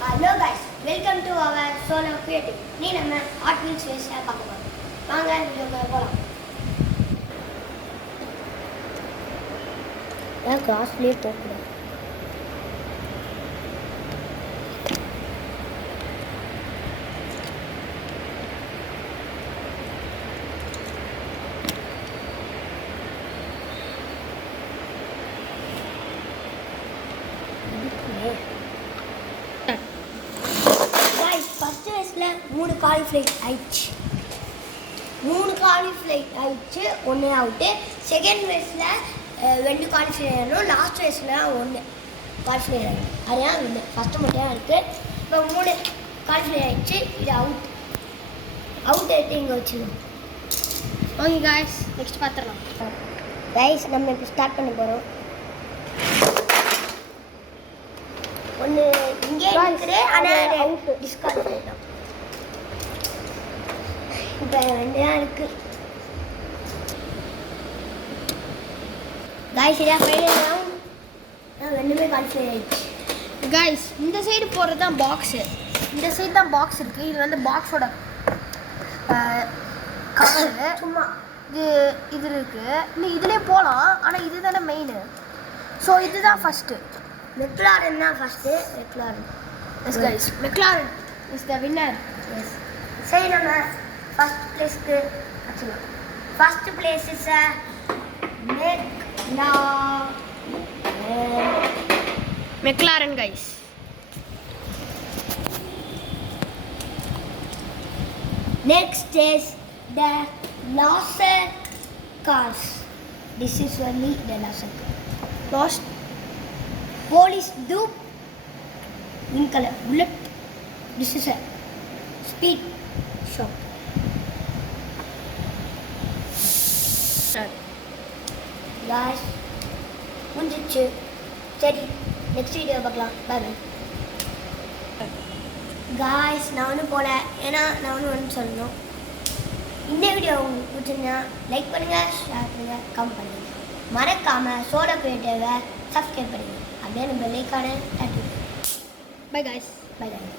Hello guys, welcome to our Solo Creative. நீ நம்ம art wheels ரேஸை பார்க்க போகிறோம். வாங்க வீடியோக்கு போகலாம். நான் கிளாஸ்லேயே போகக்கூடாது. ஃபஸ்ட்டு ரேஸில் 3 குவாலிஃபைட் ஆயிடுச்சு. 3 குவாலிஃபைட் ஆயிடுச்சு, 1 அவுட்டு. செகண்ட் ரேஸில் 2 குவாலிஃபை ஆகணும். லாஸ்ட் ரேஸில் 1 குவாலிஃபை ஆகணும். அதுதான் வந்து ஃபஸ்ட்டு மட்டும் இருக்குது. இப்போ 3 குவாலிஃபை ஆகிடுச்சு. இது அவுட் எடுத்து இங்கே வச்சுக்கணும். ஓகே காய்ஸ், நெக்ஸ்ட் பார்த்துடலாம். கைஸ், நம்ம இப்போ ஸ்டார்ட் பண்ண போகிறோம். ஒன்று இங்கே இருக்குது, ஆனால் அவுட்டு டிஸ்குவாலிஃபை தான். இப்போ 2 தான் இருக்குது. காய்ஸ், இதான் ஃபைனல் ரவுண்ட். 2மே குவாலிஃபை ஆகிடுச்சு. காய்ஸ், இந்த சைடு போகிறது தான் பாக்ஸு. இந்த சைடு தான் பாக்ஸ் இருக்குது. இது வந்து பாக்ஸோட கவரு. சும்மா இது இருக்குது. இன்னும் இதுலேயே போகலாம், ஆனால் இது தானே மெயின். ஸோ இதுதான் ஃபஸ்ட்டு. மெக்லாரன் தான் first. Yes guys, McLaren is the winner. Yes. சரி, நம்ம ஃபஸ்ட் பிளேஸ்க்கு வச்சுக்கலாம். First place is McLaren guys. Next is the Laser cars. This is only the Laser car. Lost Police Duke in color bullet. This is a speed shop. Guys, முடிஞ்சிச்சு. சரி, next video பார்க்கலாம். பாய் பாய். Guys, நான் ஒன்றும் போகல, ஏன்னா நான் ஒன்று சொல்லணும். இந்த வீடியோ உங்களுக்கு பிடிச்சிருந்தா லைக் பண்ணுங்கள், ஷேர் பண்ணுங்கள், கமெண்ட் பண்ணுங்கள். மறக்காமல் சோலோ கிரியேட்டிவை சப்ஸ்கிரைப் பண்ணுங்கள். அப்படியே நம்ம லைக்கான தட்டு. By guys. By guys.